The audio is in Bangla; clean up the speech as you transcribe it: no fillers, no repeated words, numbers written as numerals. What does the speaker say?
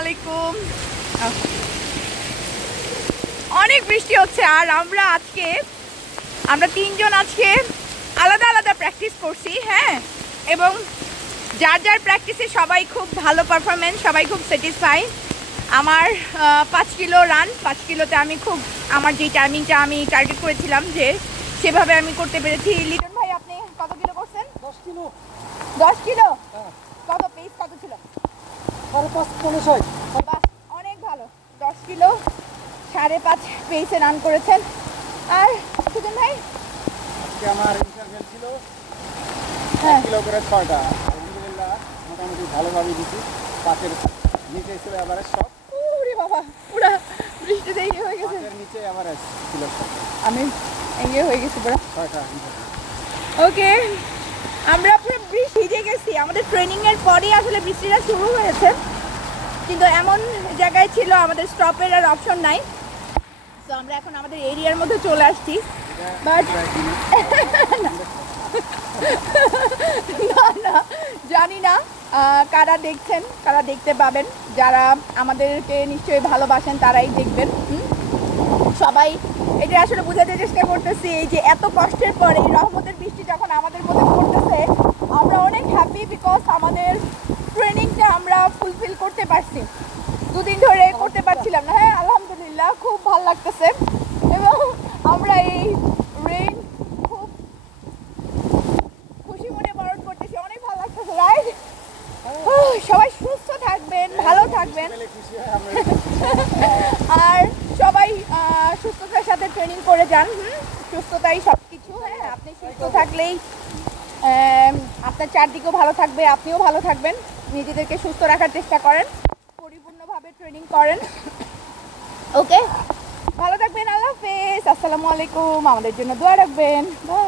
আলাইকুম। অনেক বৃষ্টি হচ্ছে আর আমরা তিনজন আজকে আলাদা আলাদা প্র্যাকটিস করছি, হ্যাঁ, এবং যার যার প্র্যাকটিসে সবাই খুব ভালো পারফরমেন্স, সবাই খুব স্যাটিসফাই। আমার 5 কিলো রান, 5 কিলোতে আমি খুব আমার যে টাইমিংটা আমি টার্গেট করেছিলাম যে সেভাবে আমি করতে পেরেছি। লিটন ভাই, আপনি কত কিলো করছেন? 10 কিলো। 10 কিলো? হ্যাঁ। কত পেস কত ছিল? 5.5 বাহ, অনেক ভালো। 10 কিলো 5.5 পেসে রান করেছেন। আর সুজন ভাই? আজকে আমার ইন্টারভেল ছিল হ্যাঁ, 1 কিলো করে 6টা। আলহামদুলিল্লাহ মোটামুটি ভালোভাবে দিচ্ছি। 5-এর নিচে ছিল এভারেজ সব। ওরে বাবা, পুরা বৃষ্টিতে ইয়ে হয়ে গেছে। 5-এর নিচে এভারেজ ছিল সব। আমি ইয়ে হয়ে গেছি পুরা। 6টা। ওকে, আমরা পুরো বৃষ্টি ভিজে গেছি। আমাদের ট্রেনিংয়ের পরেই আসলে বৃষ্টিটা শুরু হয়েছে, কিন্তু এমন জায়গায় ছিল আমাদের স্টপের আর অপশন নাই। তো আমরা এখন আমাদের এরিয়ার মধ্যে চলে আসছি। বাট না, জানি না কারা দেখছেন, কারা দেখতে পাবেন। যারা আমাদেরকে নিশ্চয়ই ভালোবাসেন তারাই দেখবেন। সবাই এটা আসলে বোঝাতে চেষ্টা করতেছি, এই যে এত কষ্টের পরে রহমতের বৃষ্টি যখন আমাদের মধ্যে পড়তেছে, আমরা অনেক হ্যাপি, বিকজ আমাদের ট্রেনিংটা আমরা ফুলফিল করতে পারছি। 2 দিন ধরে করতে পারছিলাম না। হ্যাঁ, আলহামদুলিল্লাহ খুব ভালো লাগতেছে এবং আমরা এই রেইন খুব খুশি মনে বরণ করতেছি। অনেক ভালো লাগতেছে, রাইট? সবাই সুস্থ থাকবেন, ভালো থাকবেন, আর সবাই সুস্থতার সাথে ট্রেনিং করে যান। সুস্থতাই সব কিছু। হ্যাঁ, আপনি সুস্থ থাকলেই আপনার চারদিকেও ভালো থাকবে, আপনিও ভালো থাকবেন। নিজেদেরকে সুস্থ রাখার চেষ্টা করেন, পরিপূর্ণভাবে ট্রেনিং করেন। ওকে, ভালো থাকবেন। আল্লাহ হাফেজ, আসসালামু আলাইকুম। আমাদের জন্য দোয়া রাখবেন। বাই।